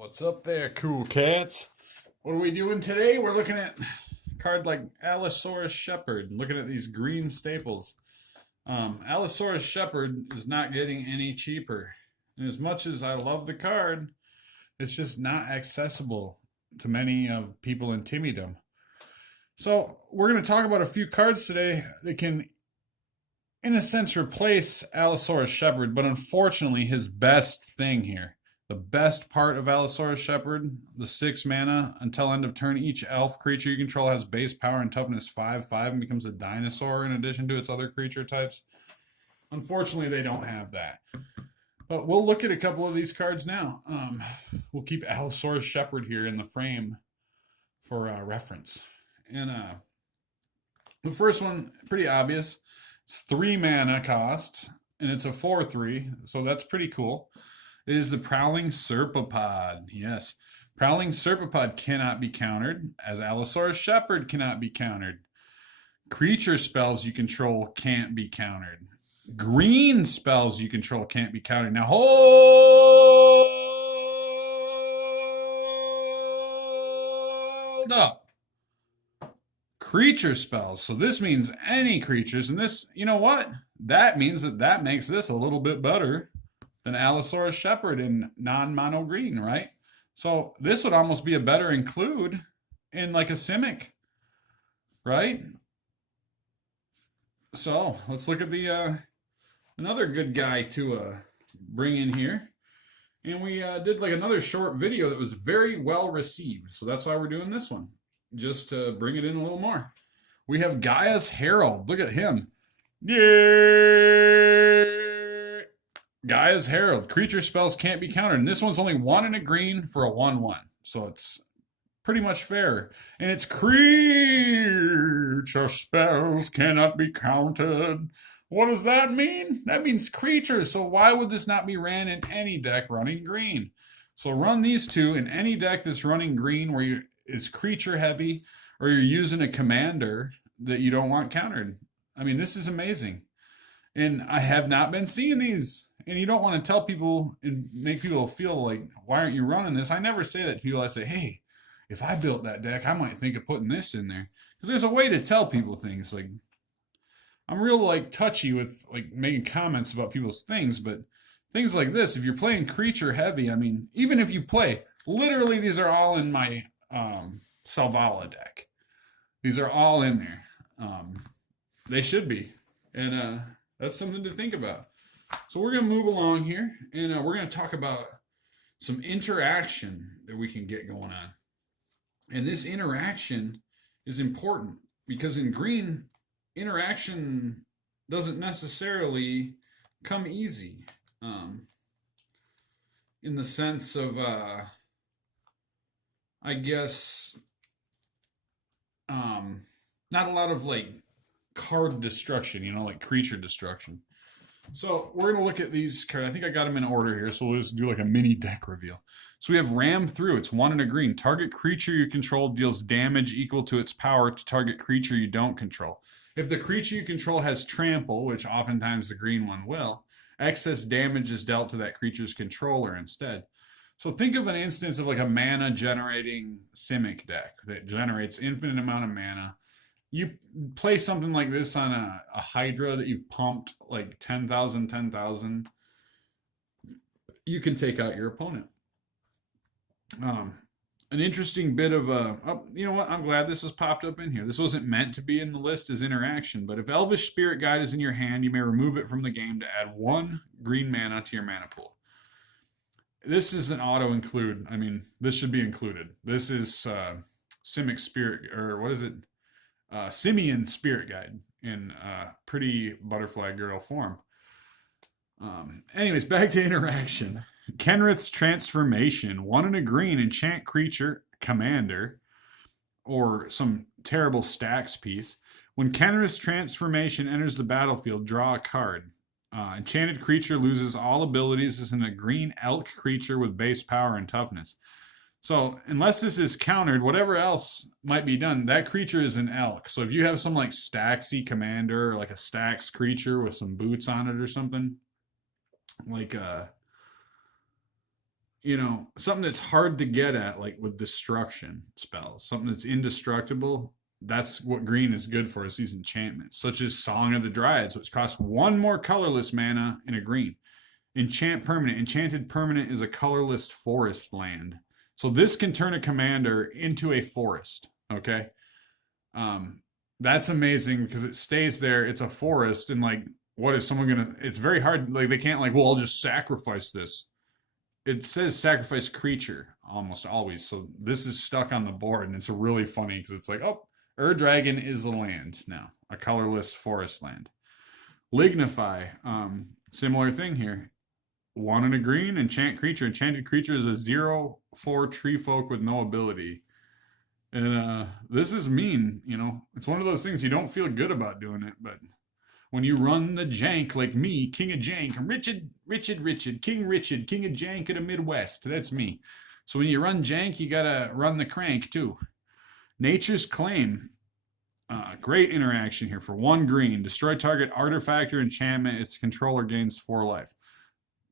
What's up there, cool cats? What are we doing today? We're looking at a card like Allosaurus Shepherd, looking at these green staples. Allosaurus Shepherd is not getting any cheaper. And as much as I love the card, it's just not accessible to many of people in Timidum. So we're going to talk about a few cards today that can, in a sense, replace Allosaurus Shepherd, but unfortunately his best thing here. The best part of Allosaurus Shepherd, the 6 mana until end of turn, each elf creature you control has base power and toughness 5/5 and becomes a dinosaur in addition to its other creature types. Unfortunately, they don't have that. But we'll look at a couple of these cards now. We'll keep Allosaurus Shepherd here in the frame for reference. And the first one, pretty obvious. It's 3 mana cost, and it's a 4/3, so that's pretty cool. It is the Prowling Serpapod. Yes. Prowling Serpapod cannot be countered, as Allosaurus Shepherd cannot be countered. Creature spells you control can't be countered. Green spells you control can't be countered. Now hold up. Creature spells. So this means any creatures, and this, you know what? That means that makes this a little bit better than Allosaurus Shepherd in non-mono green, right? So this would almost be a better include in like a Simic, right? So let's look at the another good guy to bring in here. And we did like another short video that was very well received. So that's why we're doing this one, just to bring it in a little more. We have Gaia's Herald. Look at him. Yeah. Gaia's Herald. Creature spells can't be countered. And this one's only 1 and a green for a 1/1. So it's pretty much fair. And it's creature spells cannot be counted. What does that mean? That means creatures. So why would this not be ran in any deck running green? So run these two in any deck that's running green where is creature heavy or you're using a commander that you don't want countered. I mean, this is amazing. And I have not been seeing these. And you don't want to tell people and make people feel like, why aren't you running this? I never say that to people. I say, hey, if I built that deck, I might think of putting this in there. Because there's a way to tell people things. Like, I'm real like touchy with like making comments about people's things, but things like this, if you're playing creature heavy, I mean, even if you play, literally these are all in my Selvala deck. These are all in there. They should be. And that's something to think about. So we're going to move along here, and we're going to talk about some interaction that we can get going on. And this interaction is important because in green, interaction doesn't necessarily come easy. In the sense of, I guess, not a lot of like card destruction, like creature destruction. So we're going to look at these cards. I think I got them in order here, so we'll just do like a mini deck reveal. So we have Ram Through. It's 1 and a green. Target creature you control deals damage equal to its power to target creature you don't control. If the creature you control has trample, which oftentimes the green one will, excess damage is dealt to that creature's controller instead. So think of an instance of like a mana generating Simic deck that generates infinite amount of mana. You play something like this on a Hydra that you've pumped like 10,000, you can take out your opponent. An interesting bit of you know what? I'm glad this has popped up in here. This wasn't meant to be in the list as interaction, but if Elvish Spirit Guide is in your hand, you may remove it from the game to add 1 green mana to your mana pool. This is an auto include. I mean, this should be included. This is Simic Spirit, or what is it? Simian Spirit Guide in pretty butterfly girl form. Anyways, back to interaction. Kenrith's Transformation. 1 and a green enchant creature commander or some terrible stacks piece. When Kenrith's Transformation enters the battlefield, draw a card. Enchanted creature loses all abilities as in a green elk creature with base power and toughness. So unless this is countered, whatever else might be done, that creature is an elk. So if you have some like Staxy commander or like a Stax creature with some boots on it or something, like you know, something that's hard to get at, like with destruction spells, something that's indestructible. That's what green is good for, is these enchantments, such as Song of the Dryads, which costs one more colorless mana in a green. Enchant permanent. Enchanted permanent is a colorless forest land. So this can turn a commander into a forest. Okay. Um, that's amazing because it stays there. It's a forest, and like, what is someone gonna? It's very hard. Like they can't like, well, I'll just sacrifice this. It says sacrifice creature almost always. So this is stuck on the board, and it's really funny because it's like, oh, Dragon is a land now, a colorless forest land. Lignify, similar thing here. One and a green, enchant creature. Enchanted creature is a 0/4 tree folk with no ability. And this is mean, you know. It's one of those things you don't feel good about doing it, but when you run the jank like me, King of Jank, Richard, King of Jank of the Midwest. That's me. So when you run jank, you gotta run the crank too. Nature's Claim. Great interaction here for one green. Destroy target artifact or enchantment. Its controller gains 4 life.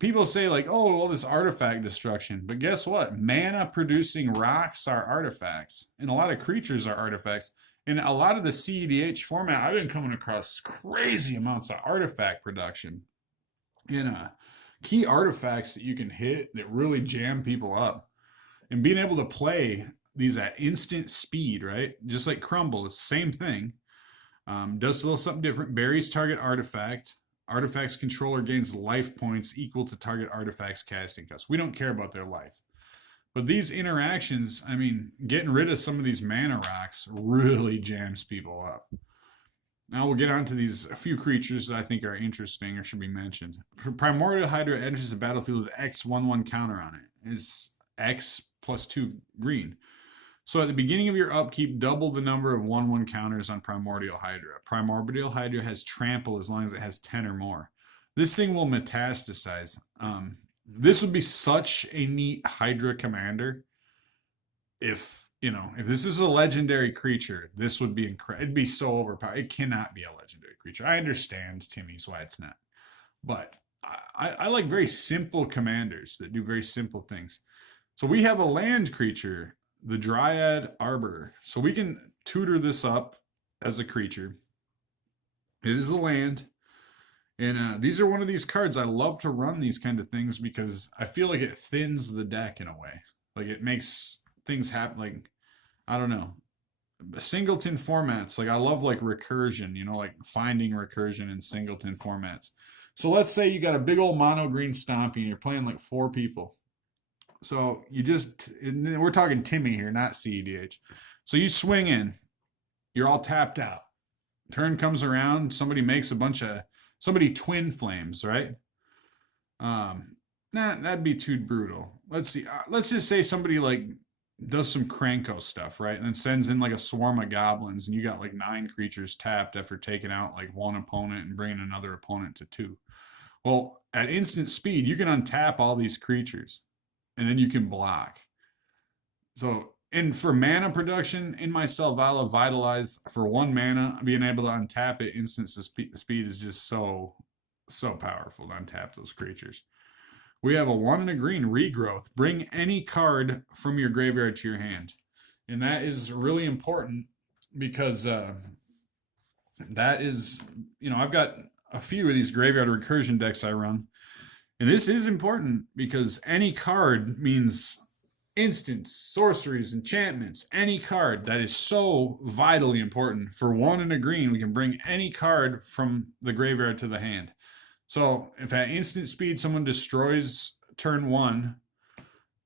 People say like, oh, all this artifact destruction. But guess what? Mana producing rocks are artifacts. And a lot of creatures are artifacts. In a lot of the CEDH format, I've been coming across crazy amounts of artifact production. And key artifacts that you can hit that really jam people up. And being able to play these at instant speed, right? Just like Crumble, it's the same thing. Does a little something different. Buries target artifact. Artifact's controller gains life points equal to target artifact's casting cost. We don't care about their life. But these interactions, I mean, getting rid of some of these mana rocks really jams people up. Now we'll get on to a few creatures that I think are interesting or should be mentioned. Primordial Hydra enters the battlefield with X/1/1 counter on it. It's X plus 2 green. So at the beginning of your upkeep, double the number of 1/1 counters on Primordial Hydra. Primordial Hydra has trample as long as it has 10 or more. This thing will metastasize. This would be such a neat Hydra commander. If this is a legendary creature, this would be incredible. It'd be so overpowered. It cannot be a legendary creature. I understand, Timmy's why it's not. But I like very simple commanders that do very simple things. So we have a land creature, the Dryad Arbor. So we can tutor this up as a creature. It is a land. And these are one of these cards. I love to run these kind of things because I feel like it thins the deck in a way. Like it makes things happen. Like, I don't know. Singleton formats. Like I love like recursion, like finding recursion in singleton formats. So let's say you got a big old mono green stompy and you're playing like 4 people. So we're talking Timmy here, not CEDH. So you swing in, you're all tapped out. Turn comes around, somebody twin flames, right? That'd be too brutal. Let's see. Let's just say somebody like does some Kranko stuff, right? And then sends in like a swarm of goblins, and you got like 9 creatures tapped after taking out like 1 opponent and bringing another opponent to 2. Well, at instant speed, you can untap all these creatures, and then you can block. So, and for mana production, in my Selvala Vitalize, for 1 mana, being able to untap it instant speed is just so powerful to untap those creatures. We have a 1 and a green Regrowth. Bring any card from your graveyard to your hand. And that is really important because that is, I've got a few of these graveyard recursion decks I run. And this is important because any card means instants, sorceries, enchantments, any card. That is so vitally important. For 1 and a green, we can bring any card from the graveyard to the hand. So if at instant speed someone destroys turn 1,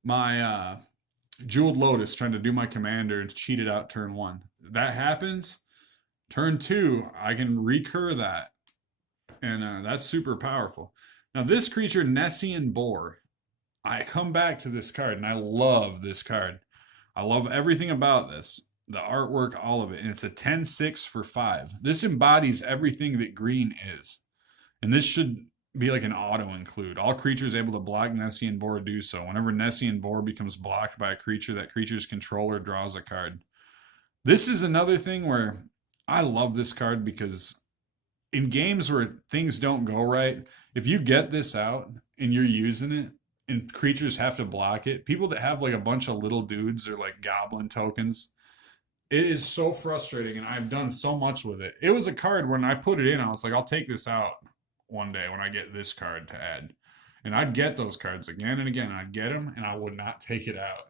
my Jeweled Lotus trying to do my commander and cheat it out turn 1. That happens. Turn 2, I can recur that. And that's super powerful. Now this creature, Nessian Boar, I come back to this card and I love this card. I love everything about this. The artwork, all of it. And it's a 10/6 for 5. This embodies everything that green is. And this should be like an auto include. All creatures able to block Nessian Boar do so. Whenever Nessian Boar becomes blocked by a creature, that creature's controller draws a card. This is another thing where I love this card because in games where things don't go right, if you get this out and you're using it, and creatures have to block it. People that have like a bunch of little dudes or like goblin tokens, it is so frustrating, and I've done so much with it. It was a card when I put it in, I was like, I'll take this out one day when I get this card to add. And I'd get those cards again and again. I'd get them, and I would not take it out.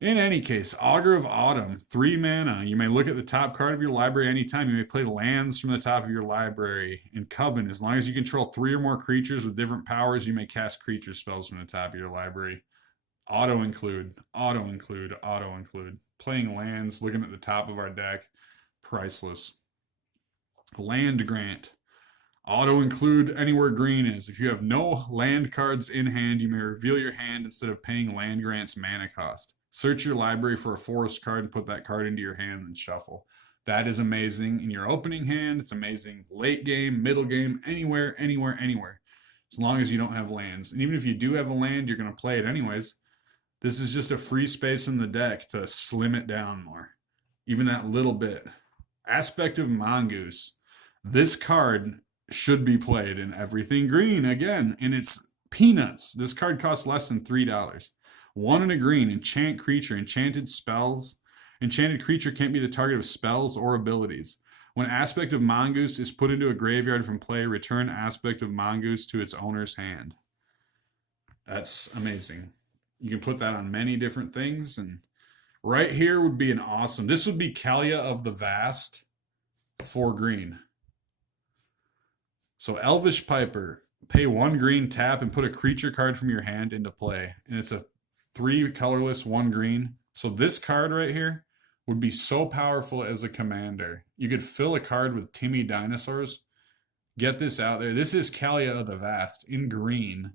In any case, Augur of Autumn, 3 mana. You may look at the top card of your library anytime. You may play lands from the top of your library. In Coven, as long as you control 3 or more creatures with different powers, you may cast creature spells from the top of your library. Auto include, auto include, auto include. Playing lands, looking at the top of our deck, priceless. Land Grant. Auto include anywhere green is. If you have no land cards in hand, you may reveal your hand instead of paying Land Grant's mana cost. Search your library for a forest card and put that card into your hand and shuffle. That is amazing in your opening hand. It's amazing late game, middle game, anywhere, anywhere, anywhere. As long as you don't have lands. And even if you do have a land, you're going to play it anyways. This is just a free space in the deck to slim it down more. Even that little bit. Aspect of Mongoose. This card should be played in everything green again, and it's peanuts. This card costs less than $3. 1 and a green, enchant creature, enchanted spells. Enchanted creature can't be the target of spells or abilities. When Aspect of Mongoose is put into a graveyard from play, return Aspect of Mongoose to its owner's hand. That's amazing. You can put that on many different things, and right here would be an awesome. This would be Kalia of the Vast for green. So Elvish Piper, pay 1 green, tap, and put a creature card from your hand into play. And it's a 3 colorless, 1 green. So this card right here would be so powerful as a commander. You could fill a card with Timmy Dinosaurs. Get this out there. This is Kalia of the Vast in green,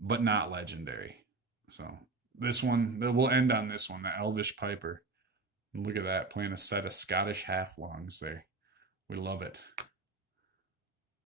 but not legendary. So this one, we'll end on this one, the Elvish Piper. And look at that, playing a set of Scottish half-longs there. We love it.